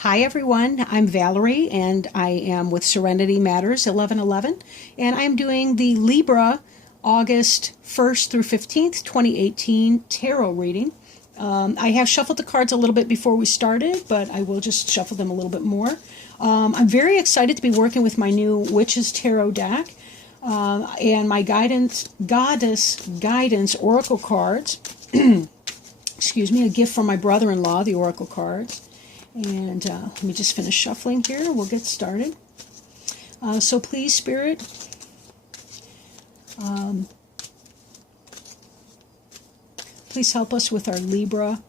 Hi everyone, I'm Valerie and I am with Serenity Matters 1111 and I'm doing the Libra August 1st through 15th, 2018 tarot reading. I have shuffled the cards a little bit before we started, but I will just shuffle them a little bit more. I'm very excited to be working with my new Witches Tarot deck and my Goddess Guidance Oracle cards. Excuse me, a gift from my brother-in-law, the Oracle cards. And let me just finish shuffling here. We'll get started. So please, Spirit, please help us with our Libra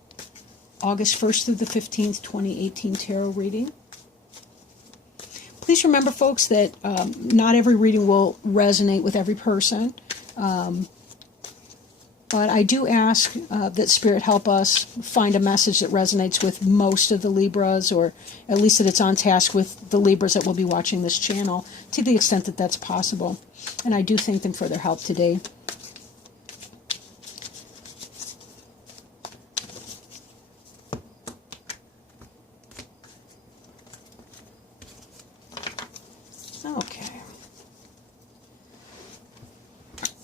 August 1st through the 15th, 2018 tarot reading. Please remember, folks, that not every reading will resonate with every person. But I do ask that Spirit help us find a message that resonates with most of the Libras, or at least that it's on task with the Libras that will be watching this channel, to the extent that that's possible. And I do thank them for their help today. Okay.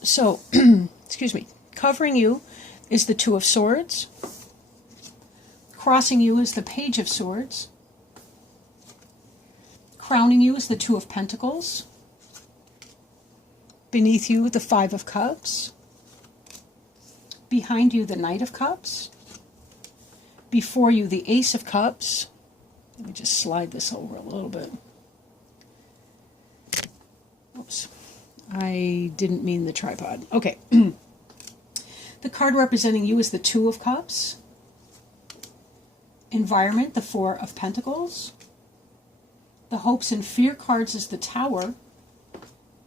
So, excuse me. Covering you is the Two of Swords. Crossing you is the Page of Swords. Crowning you is the Two of Pentacles. Beneath you, the Five of Cups. Behind you, the Knight of Cups. Before you, the Ace of Cups. Let me just slide this over a little bit. Oops. I didn't mean the tripod. Okay. The card representing you is the Two of Cups. Environment, the Four of Pentacles. The Hopes and Fear cards is the Tower.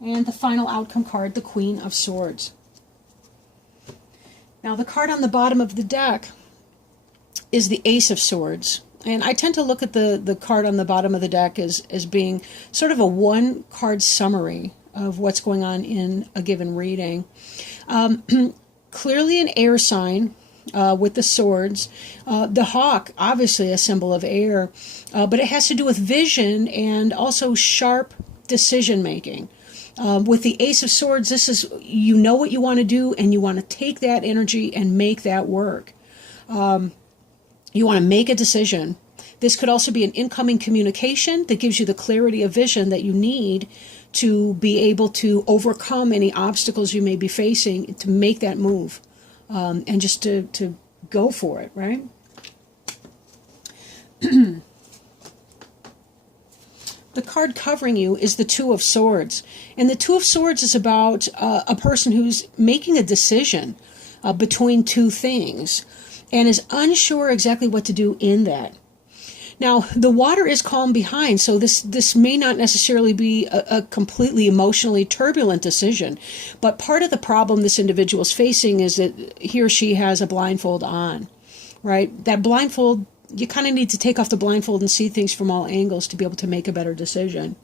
And the final outcome card, the Queen of Swords. Now the card on the bottom of the deck is the Ace of Swords. And I tend to look at the card on the bottom of the deck as being sort of a one-card summary of what's going on in a given reading. Clearly an air sign with the swords. The hawk, obviously a symbol of air, but it has to do with vision and also sharp decision making. With the Ace of Swords, this is, you know what you want to do and you want to take that energy and make that work. You want to make a decision. This could also be an incoming communication that gives you the clarity of vision that you need to be able to overcome any obstacles you may be facing, to make that move, and just to go for it, right? The card covering you is the Two of Swords. And the Two of Swords is about a person who's making a decision between two things and is unsure exactly what to do in that. Now, the water is calm behind, so this may not necessarily be a completely emotionally turbulent decision. But part of the problem this individual is facing is that he or she has a blindfold on, right? That blindfold, you kind of need to take off the blindfold and see things from all angles to be able to make a better decision.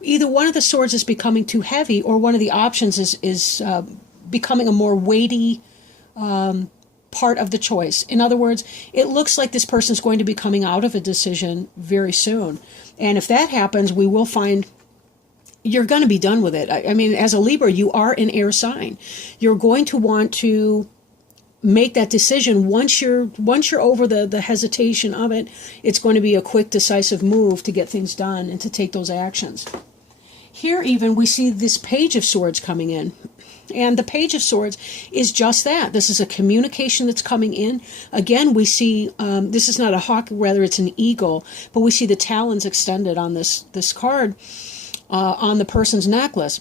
Either one of the swords is becoming too heavy, or one of the options is becoming a more weighty part of the choice. In other words, it looks like this person's going to be coming out of a decision very soon. And if that happens, we will find you're going to be done with it. I mean, as a Libra, you are an air sign. You're going to want to make that decision. Once you're over the hesitation of it, it's going to be a quick, decisive move to get things done and to take those actions. Here even, we see this Page of Swords coming in. And the Page of Swords is just that. This is a communication that's coming in. Again, we see, this is not a hawk, rather it's an eagle, but we see the talons extended on this card on the person's necklace.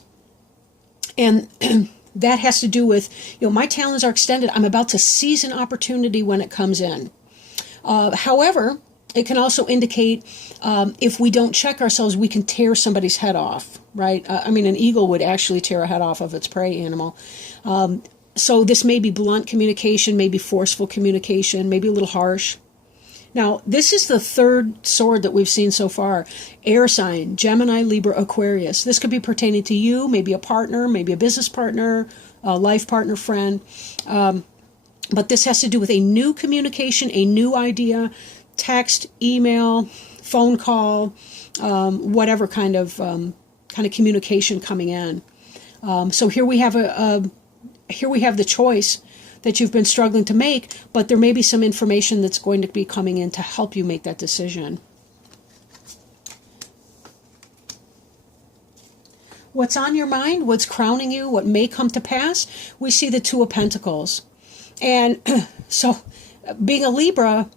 And that has to do with, my talons are extended. I'm about to seize an opportunity when it comes in. However, it can also indicate if we don't check ourselves, we can tear somebody's head off, right? I mean, an eagle would actually tear a head off of its prey animal. So this may be blunt communication, maybe forceful communication, maybe a little harsh. Now, this is the third sword that we've seen so far. Air sign, Gemini, Libra, Aquarius. This could be pertaining to you, maybe a partner, maybe a business partner, a life partner, friend. But this has to do with a new communication, a new idea, text, email, phone call, whatever kind of communication coming in. So here we have the choice that you've been struggling to make, but there may be some information that's going to be coming in to help you make that decision. What's on your mind, what's crowning you, what may come to pass, we see the Two of Pentacles. And so being a Libra,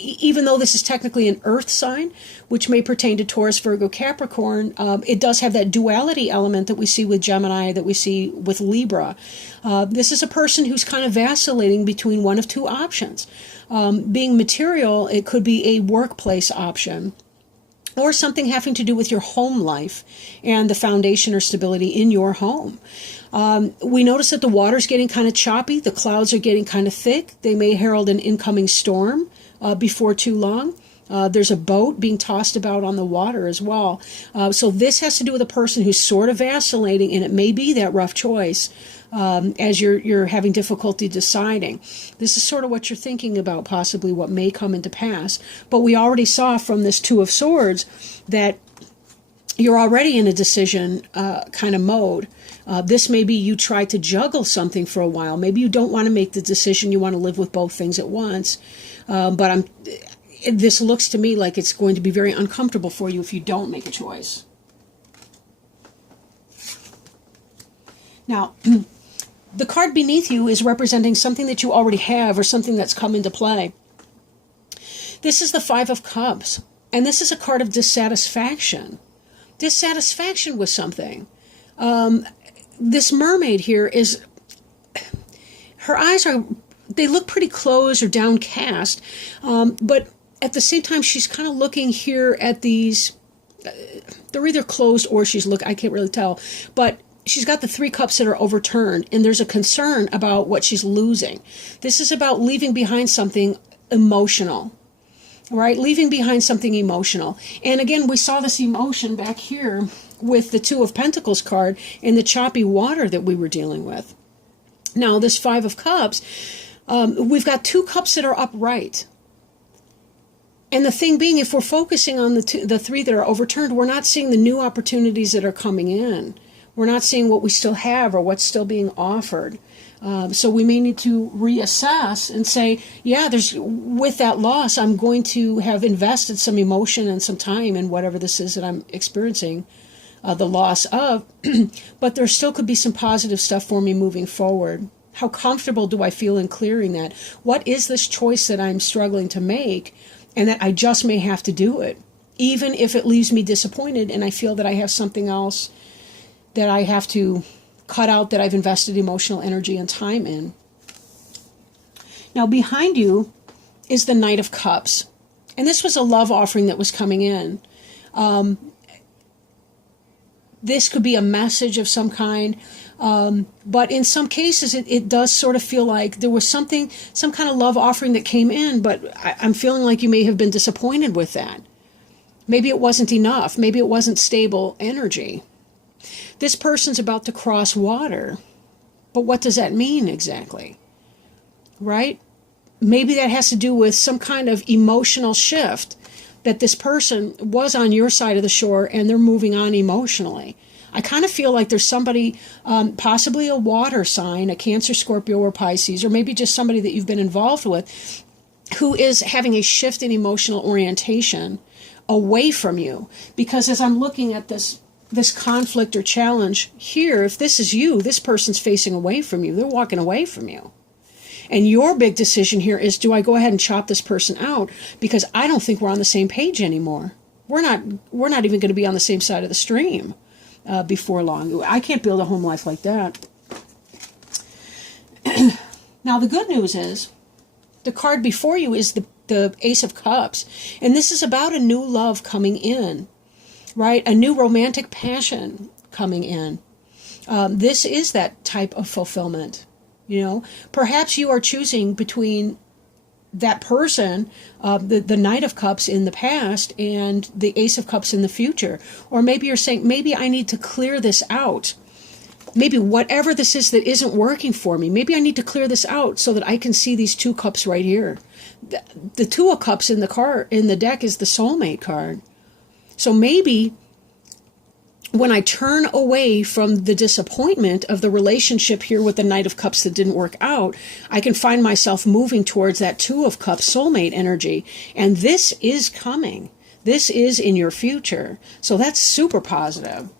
even though this is technically an earth sign, which may pertain to Taurus, Virgo, Capricorn, it does have that duality element that we see with Gemini, that we see with Libra. This is a person who's kind of vacillating between one of two options. Being material, it could be a workplace option, or something having to do with your home life and the foundation or stability in your home. We notice that the water's getting kind of choppy, the clouds are getting kind of thick. They may herald an incoming storm before too long. There's a boat being tossed about on the water as well. So this has to do with a person who's sort of vacillating, and it may be that rough choice as you're having difficulty deciding. This is sort of what you're thinking about, possibly what may come into pass. But we already saw from this Two of Swords that you're already in a decision kind of mode. This may be you try to juggle something for a while. Maybe you don't want to make the decision. You want to live with both things at once. But this looks to me like it's going to be very uncomfortable for you if you don't make a choice. Now, the card beneath you is representing something that you already have or something that's come into play. This is the Five of Cups, and this is a card of dissatisfaction. Dissatisfaction with something. This mermaid here is, her eyes they look pretty closed or downcast, but at the same time she's kind of looking here at these, they're either closed or I can't really tell, but she's got the Three Cups that are overturned, and there's a concern about what she's losing. This is about leaving behind something emotional, right? Leaving behind something emotional. And again, we saw this emotion back here with the Two of Pentacles card and the choppy water that we were dealing with. Now, this Five of Cups, we've got two cups that are upright. And the thing being, if we're focusing on the three that are overturned, we're not seeing the new opportunities that are coming in. We're not seeing what we still have or what's still being offered. So we may need to reassess and say, yeah, with that loss, I'm going to have invested some emotion and some time in whatever this is that I'm experiencing the loss of. But there still could be some positive stuff for me moving forward. How comfortable do I feel in clearing that? What is this choice that I'm struggling to make, and that I just may have to do it, even if it leaves me disappointed and I feel that I have something else that I have to cut out that I've invested emotional energy and time in. Now, behind you is the Knight of Cups. And this was a love offering that was coming in. This could be a message of some kind. But in some cases, it does sort of feel like there was some kind of love offering that came in, but I'm feeling like you may have been disappointed with that. Maybe it wasn't enough. Maybe it wasn't stable energy. This person's about to cross water, but what does that mean exactly? Right? Maybe that has to do with some kind of emotional shift, that this person was on your side of the shore and they're moving on emotionally. I kind of feel like there's somebody, possibly a water sign, a Cancer, Scorpio, or Pisces, or maybe just somebody that you've been involved with, who is having a shift in emotional orientation away from you. Because as I'm looking at this conflict or challenge here, if this is you, this person's facing away from you. They're walking away from you. And your big decision here is, do I go ahead and chop this person out? Because I don't think we're on the same page anymore. We're not even going to be on the same side of the stream before long. I can't build a home life like that. Now, the good news is, the card before you is the Ace of Cups. And this is about a new love coming in, right? A new romantic passion coming in. This is that type of fulfillment. You know, perhaps you are choosing between that person, the Knight of Cups in the past, and the Ace of Cups in the future. Or maybe you're saying, maybe I need to clear this out. Maybe whatever this is that isn't working for me, maybe I need to clear this out so that I can see these two cups right here. The Two of Cups in the deck is the soulmate card. So maybe when I turn away from the disappointment of the relationship here with the Knight of Cups that didn't work out, I can find myself moving towards that Two of Cups soulmate energy. And this is coming. This is in your future. So that's super positive.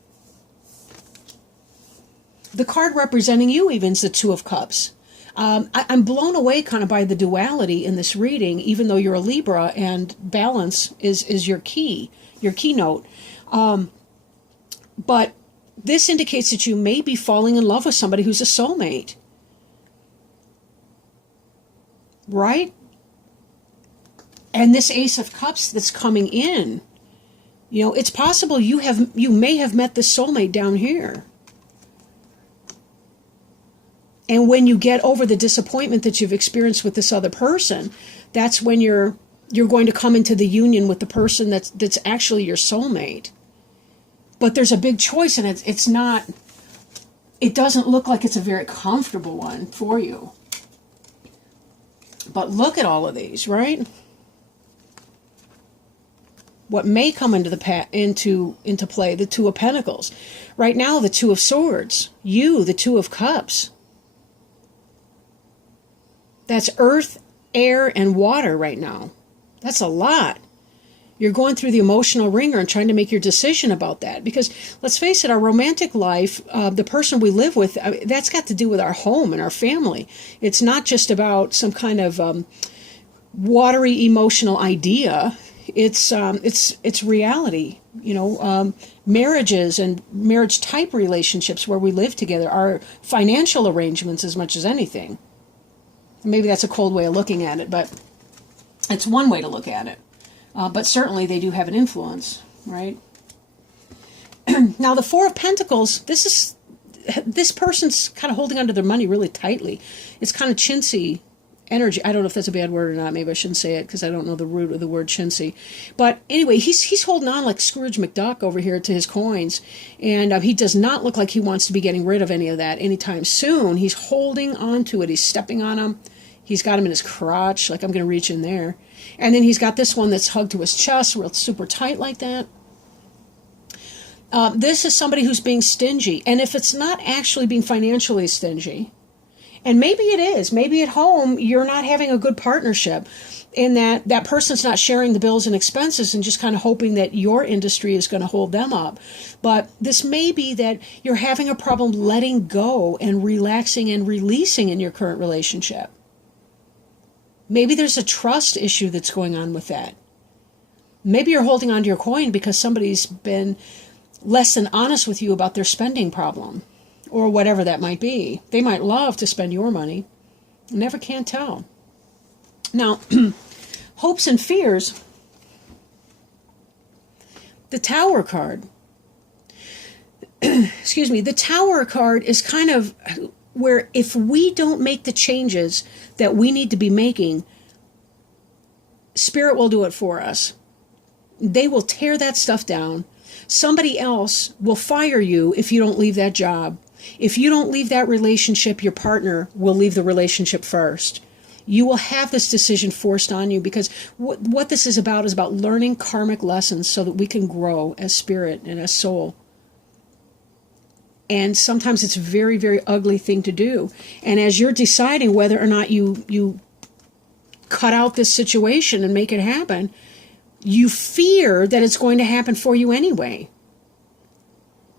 The card representing you even is the Two of Cups. I'm blown away kind of by the duality in this reading, even though you're a Libra and balance is your keynote. But this indicates that you may be falling in love with somebody who's a soulmate. Right? And this Ace of Cups that's coming in, it's possible you may have met the soulmate down here. And when you get over the disappointment that you've experienced with this other person, that's when you're going to come into the union with the person that's actually your soulmate. But there's a big choice, and it doesn't look like it's a very comfortable one for you. But look at all of these, right? What may come into play, the Two of Pentacles. Right now, the Two of Swords. You, the Two of Cups. That's earth, air, and water right now. That's a lot. You're going through the emotional ringer and trying to make your decision about that. Because, let's face it, our romantic life, the person we live with, that's got to do with our home and our family. It's not just about some kind of watery emotional idea. It's reality. Marriages and marriage-type relationships where we live together are financial arrangements as much as anything. Maybe that's a cold way of looking at it, but it's one way to look at it. But certainly they do have an influence, right? Now, the Four of Pentacles, this person's kind of holding onto their money really tightly. It's kind of chintzy energy. I don't know if that's a bad word or not. Maybe I shouldn't say it because I don't know the root of the word chintzy. But anyway, he's holding on like Scrooge McDuck over here to his coins. And he does not look like he wants to be getting rid of any of that anytime soon. He's holding on to it. He's stepping on them. He's got him in his crotch, like I'm going to reach in there. And then he's got this one that's hugged to his chest, real super tight like that. This is somebody who's being stingy. And if it's not actually being financially stingy, and maybe it is, maybe at home you're not having a good partnership in that person's not sharing the bills and expenses and just kind of hoping that your industry is going to hold them up. But this may be that you're having a problem letting go and relaxing and releasing in your current relationship. Maybe there's a trust issue that's going on with that. Maybe you're holding on to your coin because somebody's been less than honest with you about their spending problem or whatever that might be. They might love to spend your money. You never can tell. Now, hopes and fears. The Tower card. Excuse me. The Tower card is kind of where if we don't make the changes that we need to be making, Spirit will do it for us. They will tear that stuff down. Somebody else will fire you if you don't leave that job. If you don't leave that relationship, your partner will leave the relationship first. You will have this decision forced on you because what this is about learning karmic lessons so that we can grow as spirit and as soul. And sometimes it's a very, very ugly thing to do. And as you're deciding whether or not you cut out this situation and make it happen, you fear that it's going to happen for you anyway.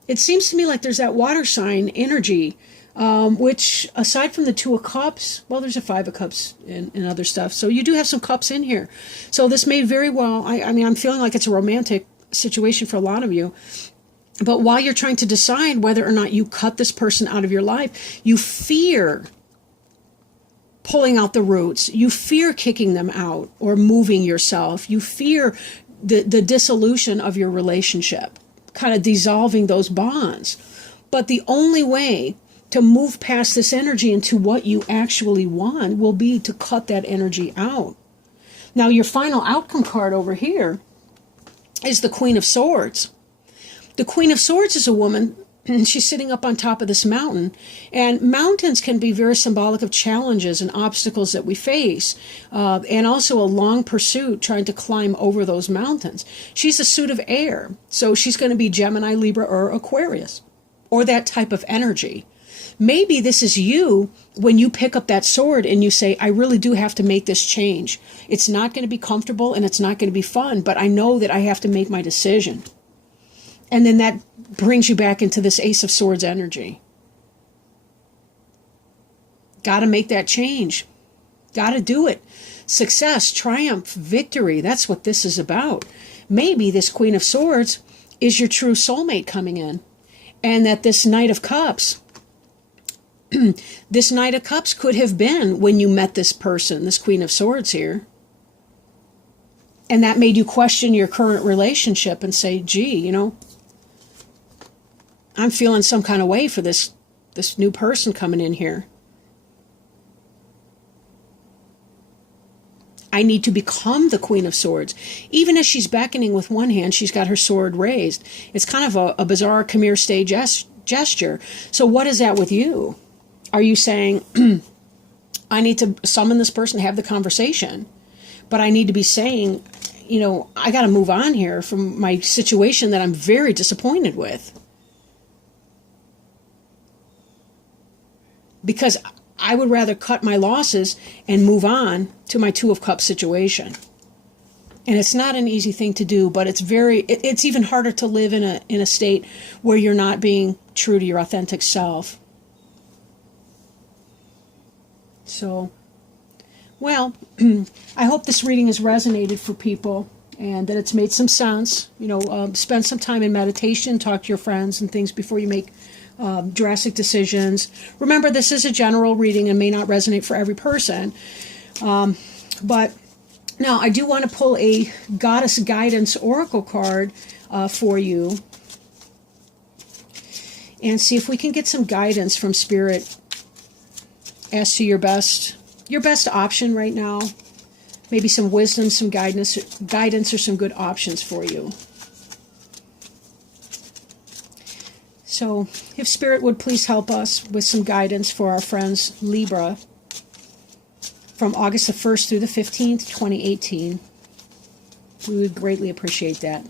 It seems to me like there's that water sign energy, which aside from the Two of Cups, well, there's a Five of Cups and other stuff. So you do have some cups in here. So this may very well, I mean, I'm feeling like it's a romantic situation for a lot of you. But while you're trying to decide whether or not you cut this person out of your life, you fear pulling out the roots. You fear kicking them out or moving yourself. You fear the dissolution of your relationship, kind of dissolving those bonds. But the only way to move past this energy into what you actually want will be to cut that energy out. Now, your final outcome card over here is the Queen of Swords. The Queen of Swords is a woman she's sitting up on top of this mountain, and mountains can be very symbolic of challenges and obstacles that we face, and also a long pursuit trying to climb over those mountains. She's a suit of air, so she's going to be Gemini, Libra, or Aquarius, or that type of energy. Maybe this is you when you pick up that sword and you say, I really do have to make this change. It's not going to be comfortable and it's not going to be fun, but I know that I have to make my decision. And then that brings you back into this Ace of Swords energy. Got to make that change. Got to do it. Success, triumph, victory. That's what this is about. Maybe this Queen of Swords is your true soulmate coming in. And that this Knight of Cups, this Knight of Cups could have been when you met this person, this Queen of Swords here. And that made you question your current relationship and say, gee, you know, I'm feeling some kind of way for this new person coming in here. I need to become the Queen of Swords. Even as she's beckoning with one hand, she's got her sword raised. It's kind of a bizarre come here, stay gesture. So what is that with you? Are you saying, I need to summon this person, have the conversation, but I need to be saying, you know, I got to move on here from my situation that I'm very disappointed with. Because I would rather cut my losses and move on to my Two of Cups situation. And it's not an easy thing to do, but it's even harder to live in a state where you're not being true to your authentic self. So, well, I hope this reading has resonated for people and that it's made some sense. You know, spend some time in meditation, talk to your friends and things before you make drastic decisions. Remember, this is a general reading and may not resonate for every person. But now I do want to pull a Goddess Guidance Oracle card for you and see if we can get some guidance from Spirit as to your best option right now. Maybe some wisdom, some guidance, or some good options for you. So, if Spirit would please help us with some guidance for our friends Libra from August the 1st through the 15th, 2018. We would greatly appreciate that.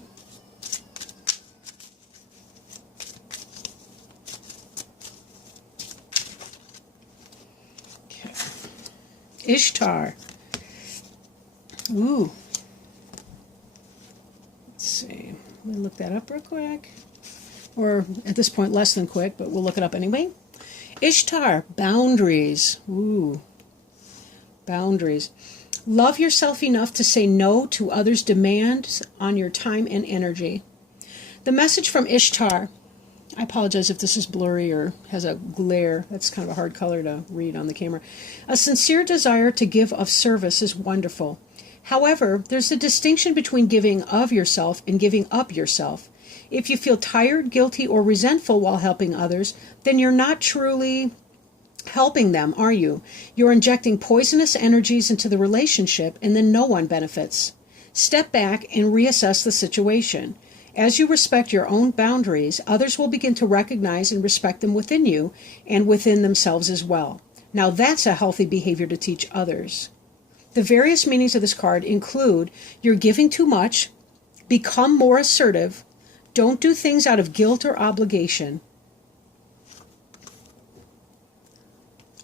Okay. Ishtar. Ooh. Let's see. Let me look that up real quick. Or at this point, less than quick, but we'll look it up anyway. Ishtar, boundaries. Ooh, boundaries. Love yourself enough to say no to others' demands on your time and energy. The message from Ishtar, I apologize if this is blurry or has a glare. That's kind of a hard color to read on the camera. A sincere desire to give of service is wonderful. However, there's a distinction between giving of yourself and giving up yourself. If you feel tired, guilty, or resentful while helping others, then you're not truly helping them, are you? You're injecting poisonous energies into the relationship, and then no one benefits. Step back and reassess the situation. As you respect your own boundaries, others will begin to recognize and respect them within you and within themselves as well. Now that's a healthy behavior to teach others. The various meanings of this card include you're giving too much, become more assertive, don't do things out of guilt or obligation.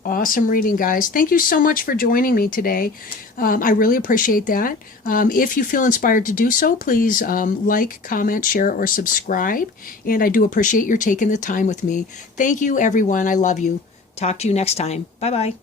Awesome reading, guys. Thank you so much for joining me today. I really appreciate that. If you feel inspired to do so, please like, comment, share, or subscribe. And I do appreciate your taking the time with me. Thank you, everyone. I love you. Talk to you next time. Bye-bye.